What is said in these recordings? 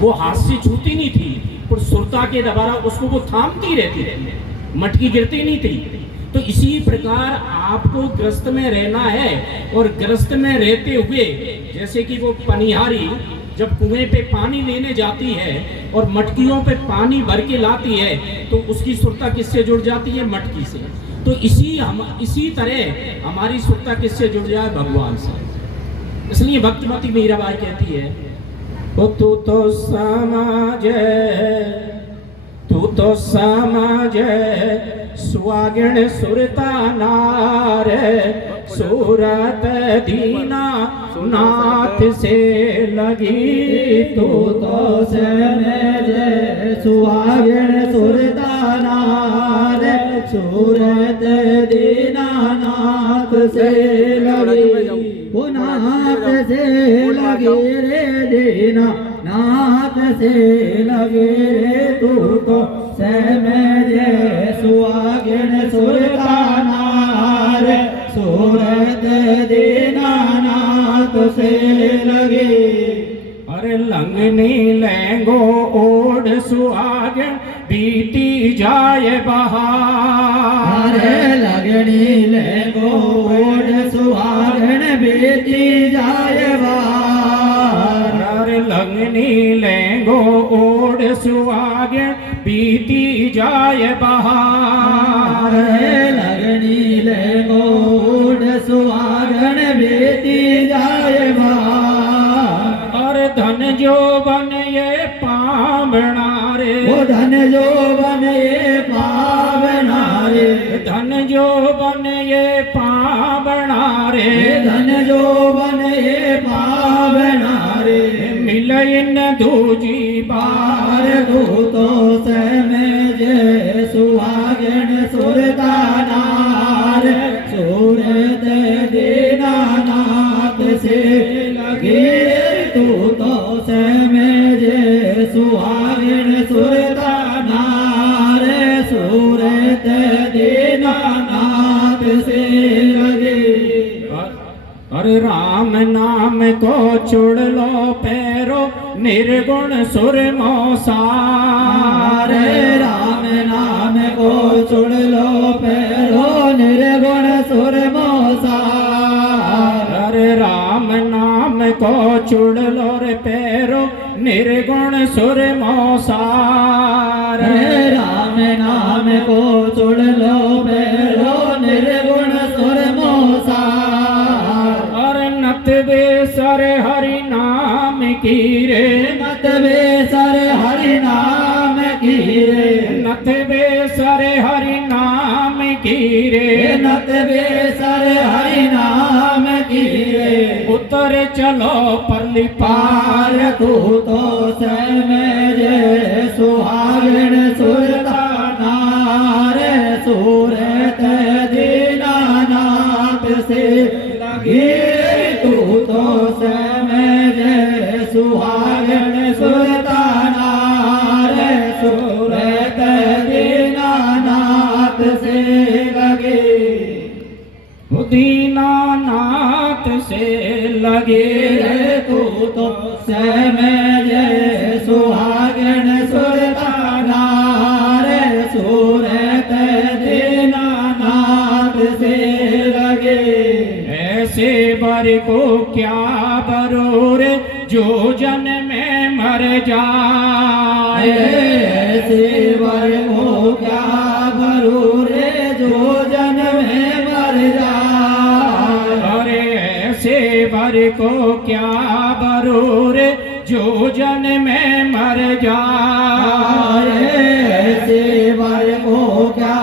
वो हाथ से छूती नहीं थी, पर सुरता के द्वारा उसको वो थामती रहती थी, मटकी गिरती नहीं थी। तो इसी प्रकार आपको ग्रस्त में रहना है, और ग्रस्त में रहते हुए जैसे कि वो पनिहारी जब कुएं पे पानी लेने जाती है और मटकियों पे पानी भर के लाती है, तो उसकी सुरता किससे जुड़ जाती है? मटकी से। तो इसी तरह हमारी सुरता किससे जुड़ जाए? भगवान से। इसलिए भक्तिमती मीराबाई कहती है, ओ तू तो समाज सुहागण सुरता नार, सूरत दीना नाथ से लगी। तू तो समझ सुहागण सुरता नार, सूरत दीना नाथ से लगी। वो नाथ से लगे रे दीना नाथ से लगे रे। तू तो समझ सुहागण सुरता नार, सूरत दीना नाथ से लगे। अरे लंगनी लहंगो ओढ़ सुहागण बीती जाए बहार। अरे लगनी लहंगो ओढ़ सुहागण बीती जाए बहार। अरे लंगनी लहंगो ओढ़ सुहागण बीती जाए बहार। लगनी लहंगो ओढ़ सुहागण बीती जाए बहार। और धन जो बन ये पावना रे, वो धन जो बन ये पावना रे। धन जो बन ये पावना रे, धन जो बन ये पावना रे। मिल इन दूजी बार। तू तो समझ सुहागण सुरता नार, सूरत दीना नाथ से लगे। तू तो समझ सुहागण सुरता नार, सूरत दीना नाथ से लगे। अरे राम नाम को चुड़ लो पैरो, निर्गुण सुर मोसार। राम नाम को चुड़ लो पैरो, निर्गुण सुर मोसार। अरे राम नाम को चुड़ लो रे पैरो, निर्गुण सुर मोसार। राम नाम को चुड़ लो पैरो, निर्गुण सुर मोसार। और नत बेसर हरि नाम की रे, नत बेसर हरि नाम की रे। नत बेसर हरि नाम की रे, नत बेसर हरि नाम की रे। उतर चलो परली पार। तू तो समझ सुहागण सुरता नार, सूरत दीना नाथ से लगे। तू तो समझ सुहागण सुरता नार, सूरत दीना नाथ से लगे। दीनानाथ से लगे रे। तू तो समझ सुहागण सुरता नार, सूरत दीना नाथ से लगे। ऐसे बर को क्या बरोर जो जन में मर जाए। ऐसे वर को क्या बरोर जो जन में मर जाए। अरे ऐसे बर को क्या बरोर जो जन में मर जाए। ऐसे वर को क्या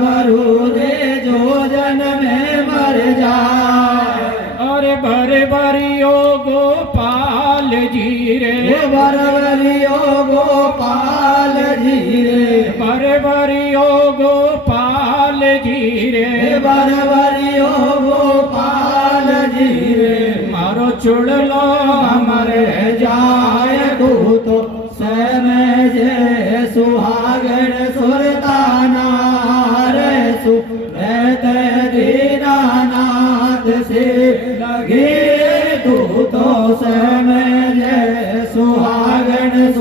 बरोर जो जन में मर जाए। अरे बर बरियो गोपाल जी रे, बरवरियो गोपाल जी रे। बरबरियो गोपाल जी रे, बरवरियो गोपाल जी रे। मारो चुड़ लो मर जाए। तू तो समझ सुहागण सुरता नार, सूरत दीना नाथ से लगे। तू तो समझ सुहागण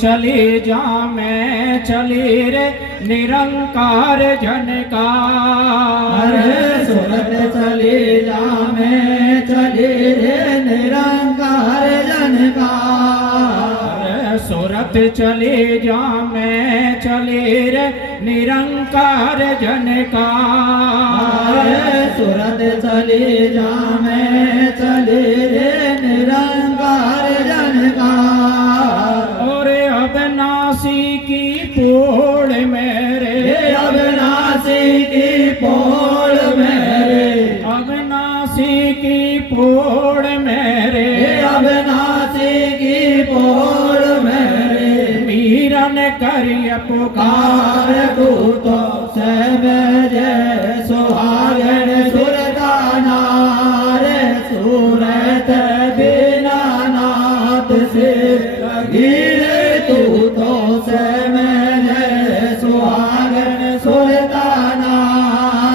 चले जा मैं चले रे निरंकार झनकार। सूरत चले जा मैं चले रे निरंकार झनकार। सूरत चले जा मैं चले रे निरंकार झनकार। सूरत चले जा मैं चले रे निरंकार झनकार। और अविनाशी की पोड़ मेरे, अविनाशी की पोड़ मेरे, अविनाशी की पोड़ मेरे, अविनाशी की पोड़ मेरे। मीरन करिय पुकार तू तो सब जय सुहागन सुरदाना रे। सूरत बिना नाथ से गिरे तू तो सब जय सुहागन सुरदाना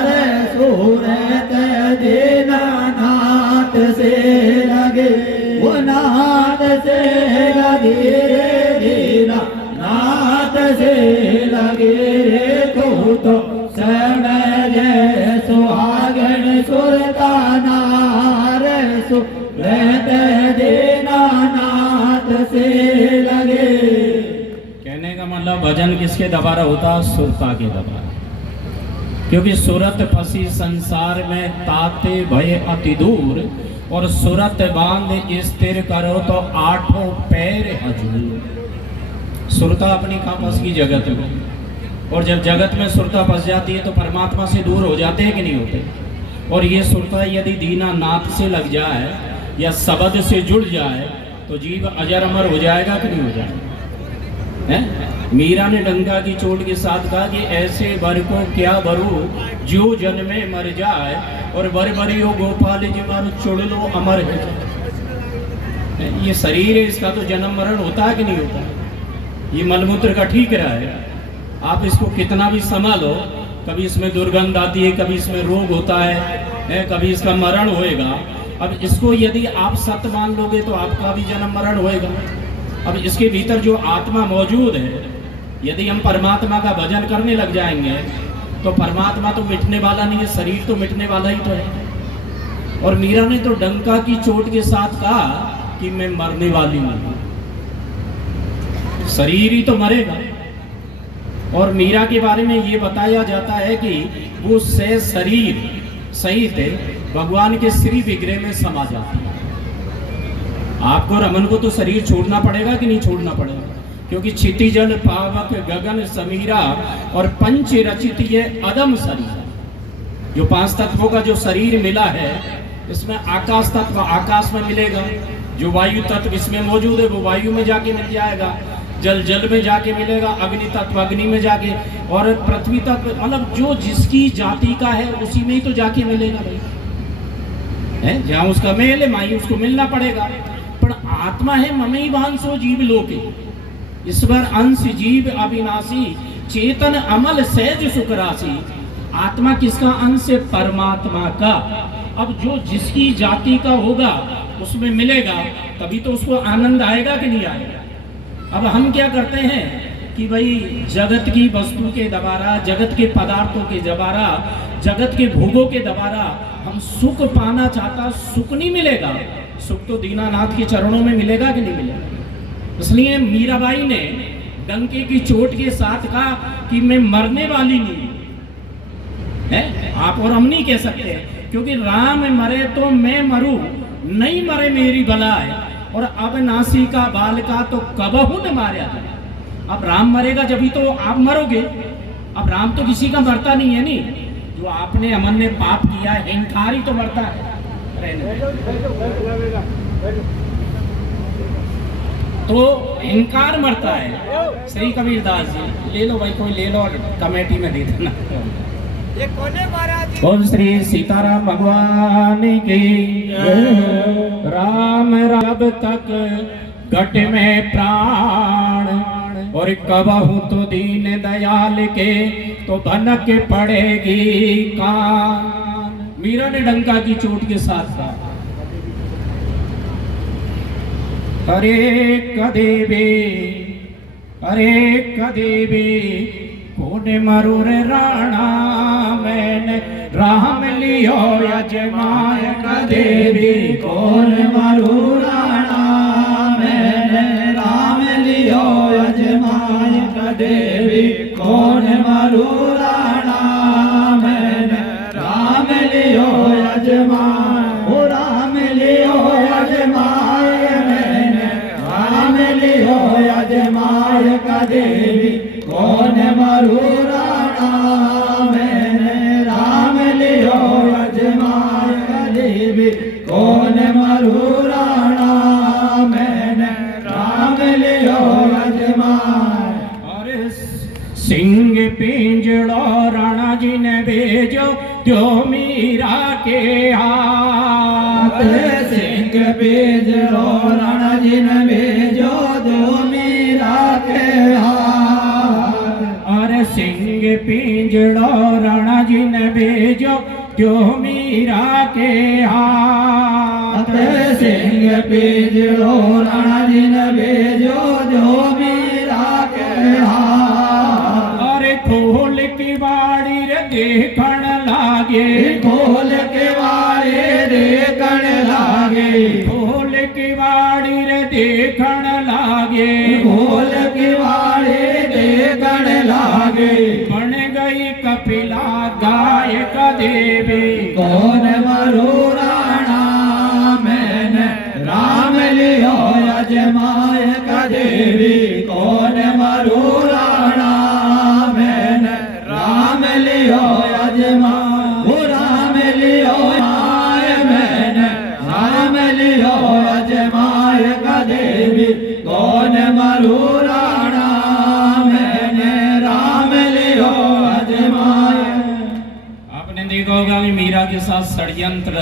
रे। सूरत बिना नाथ से लगे वो नाथ से लगे रे दीना नाथ से लगे रे। तू तो समय जय सुहागन सुरताना रे। सूरत देना नाथ से लगे। कहने का मतलब भजन किसके द्वारा होता? सुरता के द्वारा। क्योंकि सुरत फंसी संसार में ताते भय अति दूर, और सुरत बांध स्थिर करो तो आठों पैर हजूर। सुरता अपनी कहाँ फंस गई? जगत में। और जब जगत में सुरता फंस जाती है तो परमात्मा से दूर हो जाते हैं कि नहीं होते? और ये सुरता यदि दीनानाथ से लग जाए या शब्द से जुड़ जाए तो जीव अजर अमर हो जाएगा कि नहीं हो जाएगा? है? मीरा ने डंका की चोट के साथ कहा कि ऐसे वर को क्या भरू जो जन्मे मर जाए, और वर बरियो गोपाल जी मारो चुड़ लो अमर है। ये शरीर है, इसका तो जन्म मरण होता है कि नहीं होता? ये मलमूत्र का ठीक रहा है, आप इसको कितना भी संभालो, कभी इसमें दुर्गंध आती है, कभी इसमें रोग होता है, कभी इसका मरण होएगा। अब इसको यदि आप सत्य मान लोगे तो आपका भी जन्म मरण होएगा। अब इसके भीतर जो आत्मा मौजूद है, यदि हम परमात्मा का भजन करने लग जाएंगे तो परमात्मा तो मिटने वाला नहीं है, शरीर तो मिटने वाला ही तो है। और मीरा ने तो डंका की चोट के साथ कहा कि मैं मरने वाली हूं, शरीर ही तो मरेगा। और मीरा के बारे में ये बताया जाता है कि वो से शरीर सहित भगवान के श्री विग्रह में समा जाती है। आपको रमन को तो शरीर छोड़ना पड़ेगा कि नहीं छोड़ना पड़ेगा? क्योंकि क्षितिजल पावक गगन समीरा और पंच रचित ये अदम शरीर, जो 5 तत्वों का जो शरीर मिला है, इसमें आकाश तत्व आकाश में मिलेगा, जो वायु तत्व इसमें मौजूद है वो वायु में जाके मिल जाएगा, जल जल में जाके मिलेगा, अग्नि तत्व अग्नि में जाके, और पृथ्वी तत्व मतलब जो जिसकी जाति का है उसी में ही तो जाके मिलेगा भाई। है जहाँ उसका मेल है माई उसको मिलना पड़ेगा। पर आत्मा है ममई वांसो जीव लोके, ईश्वर अंश जीव अविनाशी चेतन अमल सहज सुख राशि। आत्मा किसका अंश है? परमात्मा का। अब जो जिसकी जाति का होगा उसमें मिलेगा, तभी तो उसको आनंद आएगा कि नहीं आएगा? अब हम क्या करते हैं कि भाई जगत की वस्तु के द्वारा, जगत के पदार्थों के द्वारा, जगत के भोगों के द्वारा हम सुख पाना चाहता, सुख नहीं मिलेगा। सुख तो दीनानाथ के चरणों में मिलेगा कि नहीं मिलेगा? इसलिए मीराबाई ने डंके की चोट के साथ कहा कि मैं मरने वाली नहीं है। आप और हम नहीं कह सकते, क्योंकि राम मरे तो मैं मरूं, नहीं मरे मेरी भलाई। और अब नासी का बाल का तो कबहू न मारा। अब राम मरेगा जब तो आप मरोगे। अब राम तो किसी का मरता नहीं है नी, जो आपने अमन ने पाप किया है, अहंकार ही तो मरता है। तो अहंकार मरता है। श्री कबीरदास जी ले लो भाई, कोई ले लो और कमेटी में दे देना। ओम श्री सीताराम भगवान की। राम रब तक घट में प्राण, और कबहू तो दीन दयाल के तो भनक पड़ेगी कान। मीरा ने डंका की चोट के साथ कहा, हरे कदेवे अरे कदेवी कोने मरुर राणा मैंने राम लियो यजमाय कदेवी कौन मरुराणा मैंने राम लियो यजमाय कदेवी कौन मरुराणा मैंने राम लियो यजमाय ओ राम लियो यजमाय मैंने राम लियो यजमाय कदेवी कौन मरुराणा मैंने राम लियो यजमाय कदेवी कौन मरुराणा मैंने राम लियो यजमाय और सिंह पिंजड़ो राणा जी ने भेजो जो मीरा के हाथ सिंह बीजरो राणा जी ने भेजो दो मीरा के हाथ और सिंह पिंजड़ो राणा जी ने भेजो जो मीरा के हाथ सिंह बीजरो राणा जी ने भेजो दो मीरा के हाथ और खोल की बाड़ी रे देखण लागे खोल के वारे देखण लागे खोल की बाड़ी रे देखण लागे खोल के वारे देखण लागे बन गई कपिला गायक देवी कौन मरुराणा मैंने राम लियो यजमाय कदेवी कौन मरुराणा मैंने राम लियो यजमाय ओ राम लियो माय मैंने राम लियो यजमाय कदेवी कौन मरुराणा मैंने राम लियो यजमाय। आपने देखा होगा कि मीरा के साथ षड्यंत्र